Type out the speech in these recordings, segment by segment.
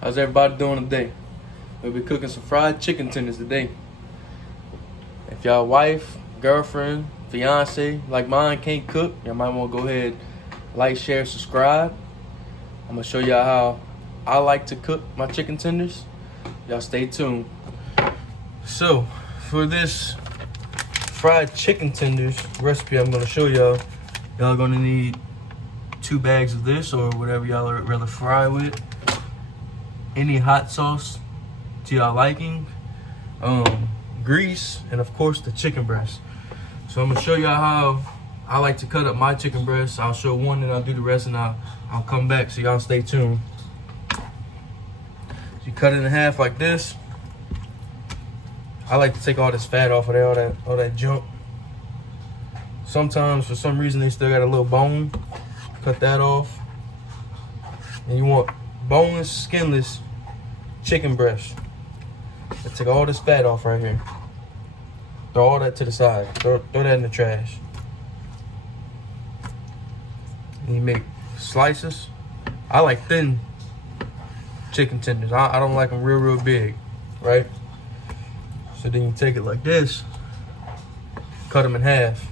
How's everybody doing today? We'll be cooking some fried chicken tenders today. If y'all wife, girlfriend, fiance like mine can't cook, y'all might want to go ahead, like, share, subscribe. I'm gonna show y'all how I like to cook my chicken tenders. Y'all stay tuned. So for this fried chicken tenders recipe I'm gonna show y'all gonna need 2 bags of this or whatever y'all would rather fry with. Any hot sauce to y'all liking, grease, and of course the chicken breast. So I'm gonna show y'all how I like to cut up my chicken breast. I'll show one and I'll do the rest, and I'll come back, so y'all stay tuned. So you cut it in half like this. I like to take all this fat off of there, all that junk. Sometimes for some reason they still got a little bone. Cut that off. And you want boneless, skinless chicken breast. Let's take all this fat off right here. Throw all that to the side. Throw that in the trash. And you make slices. I like thin chicken tenders. I don't like them real big, right? So then you take it like this. Cut them in half.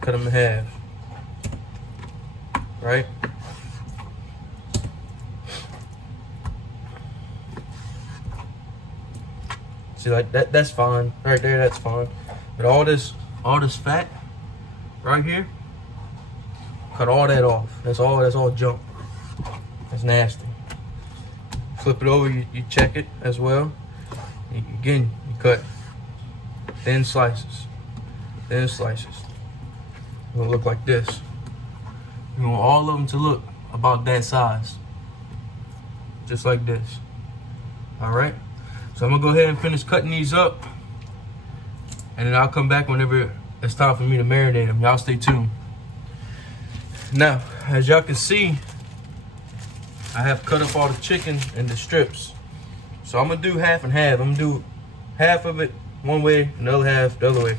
Cut them in half. Right? See, like that's fine. Right there, that's fine. But all this fat right here, cut all that off. That's all junk. That's nasty. Flip it over, you check it as well. Again, you cut thin slices. Thin slices. It's gonna look like this. You want all of them to look about that size. Just like this. Alright? So I'm gonna go ahead and finish cutting these up, and then I'll come back whenever it's time for me to marinate them. Y'all stay tuned. Now, as y'all can see, I have cut up all the chicken into strips. So I'm gonna do half and half. I'm gonna do half of it one way and the other half the other way.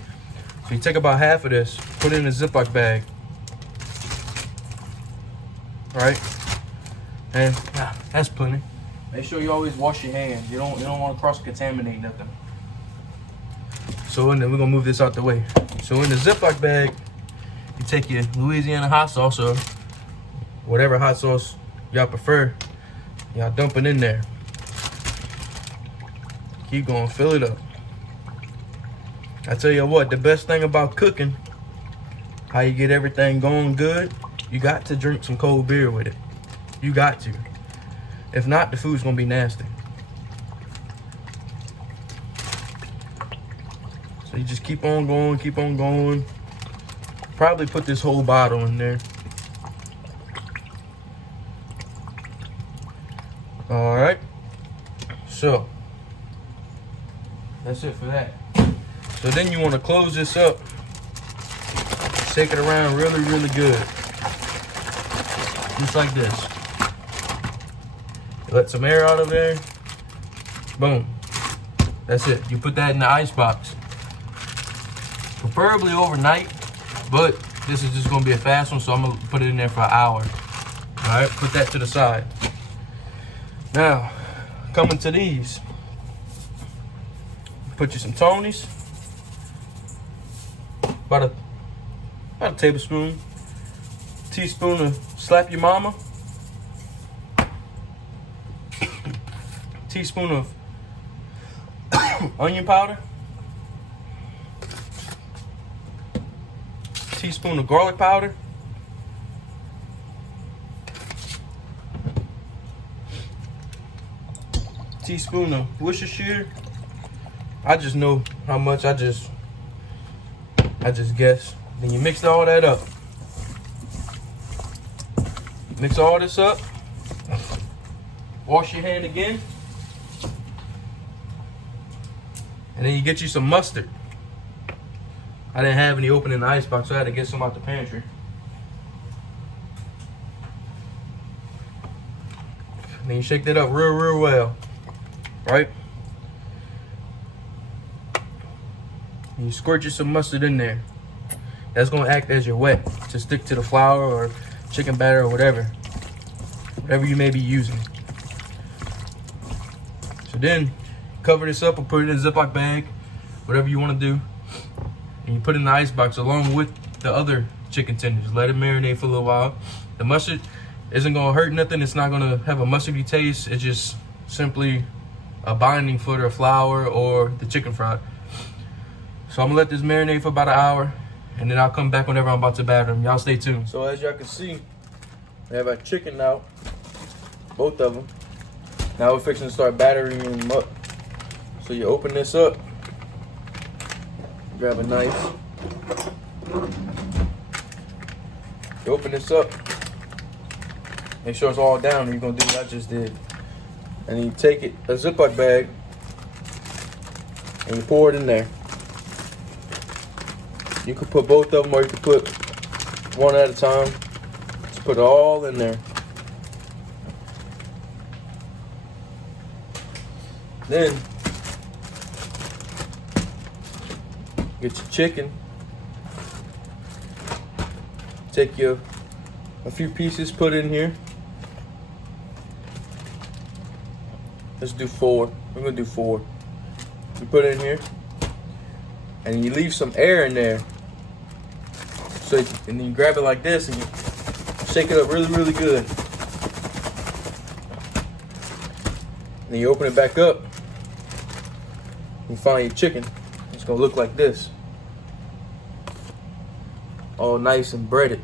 So you take about half of this, put it in a Ziploc bag. Right? And that's plenty. Make sure you always wash your hands. You don't want to cross-contaminate nothing. So and then we're gonna move this out the way. So in the Ziploc bag, you take your Louisiana hot sauce or whatever hot sauce y'all prefer. Y'all dump it in there. Keep going, fill it up. I tell you what, the best thing about cooking, how you get everything going good, you got to drink some cold beer with it. You got to. If not, the food's gonna be nasty. So you just keep on going, keep on going. Probably put this whole bottle in there. All right. So that's it for that. So then you want to close this up. Shake it around really good. Just like this. Let some air out of there. Boom. That's it. You put that in the ice box. Preferably overnight, but this is just gonna be a fast one, so I'm gonna put it in there for an hour. All right, put that to the side. Now, coming to these. Put you some Tony's. About a tablespoon. Teaspoon of Slap Your Mama. Teaspoon of onion powder. Teaspoon of garlic powder. Teaspoon of Worcestershire. I just know how much. I just guess. Then you mix all that up. Mix all this up. Wash your hand again. And then you get you some mustard. I didn't have any open in the icebox, so I had to get some out the pantry. And then you shake that up real well. Right? And you squirt you some mustard in there. That's gonna act as your wet to stick to the flour or chicken batter or whatever. whatever you may be using. So then cover this up and put it in a Ziploc bag, whatever you want to do, and you put it in the ice box along with the other chicken tenders. Let it marinate for a little while. The mustard isn't gonna hurt nothing. It's not gonna have a mustardy taste. It's just simply a binding for the flour or the chicken fry. So I'm gonna let this marinate for about an hour, and then I'll come back whenever I'm about to batter them. Y'all stay tuned. So as y'all can see, we have our chicken now, both of them. Now we're fixing to start battering them up. So you open this up, grab a knife. You open this up, make sure it's all down, and you're gonna do what I just did. And then you take it, a Ziploc bag, and you pour it in there. You could put both of them, or you could put one at a time. Just put it all in there. Then get your chicken. Take a few pieces, put in here. Let's do 4. We're gonna do 4. You put it in here, and you leave some air in there. So, and then you grab it like this, and you shake it up really, really good. Then you open it back up. You find your chicken. It's gonna look like this, all nice and breaded.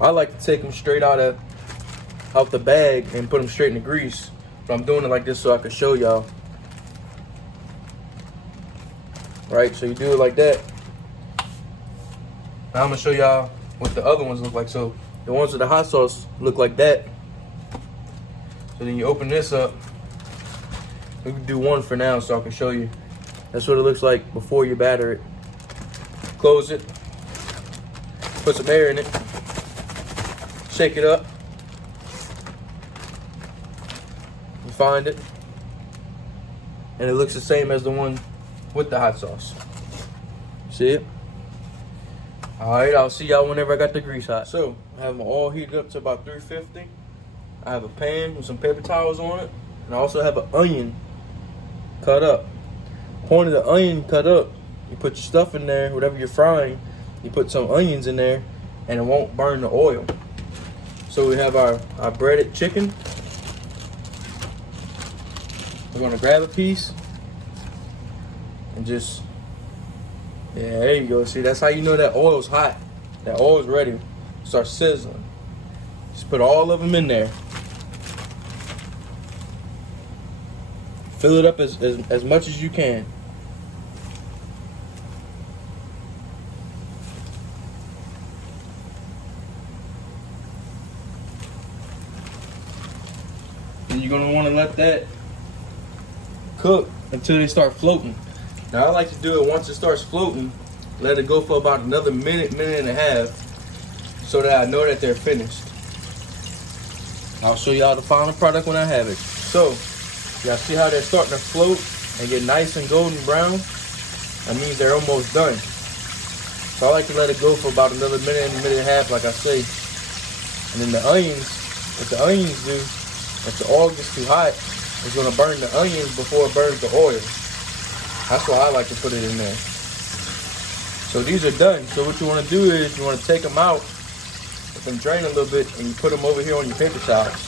I like to take them straight out the bag and put them straight in the grease, but I'm doing it like this so I can show y'all. Right, so you do it like that. Now I'm gonna show y'all what the other ones look like. So the ones with the hot sauce look like that. So then you open this up. We can do one for now so I can show you. That's what it looks like before you batter it. Close it. Put some air in it. Shake it up. You find it. And it looks the same as the one with the hot sauce. See it? Alright, I'll see y'all whenever I got the grease hot. So, I have them all heated up to about 350. I have a pan with some paper towels on it. And I also have an onion cut up. Point of the onion cut up, you put your stuff in there, whatever you're frying, you put some onions in there, and it won't burn the oil. So we have our breaded chicken. We're gonna grab a piece and just, yeah, there you go. See, that's how you know that oil's hot. That oil's ready. Start sizzling. Just put all of them in there. Fill it up as much as you can. And you're gonna want to let that cook until they start floating. Now I like to do it once it starts floating, let it go for about another minute, minute and a half, so that I know that they're finished. I'll show y'all the final product when I have it. So, y'all see how they're starting to float and get nice and golden brown? That means they're almost done. So I like to let it go for about another minute and a minute and a half, like I say. And then the onions, what the onions do, if the oil gets too hot, it's gonna burn the onions before it burns the oil. That's why I like to put it in there. So these are done. So what you wanna do is you wanna take them out, let them drain a little bit, and you put them over here on your paper towels.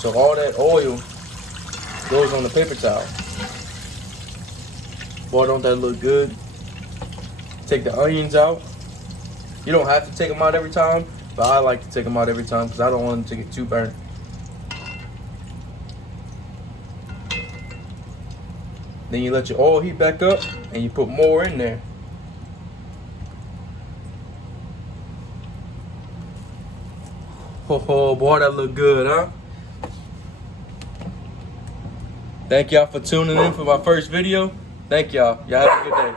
So all that oil goes on the paper towel. Boy, don't that look good? Take the onions out. You don't have to take them out every time, but I like to take them out every time because I don't want them to get too burnt. Then you let your oil heat back up and you put more in there. Oh boy, that look good, huh? Thank y'all for tuning in for my first video. Thank y'all. Y'all have a good day.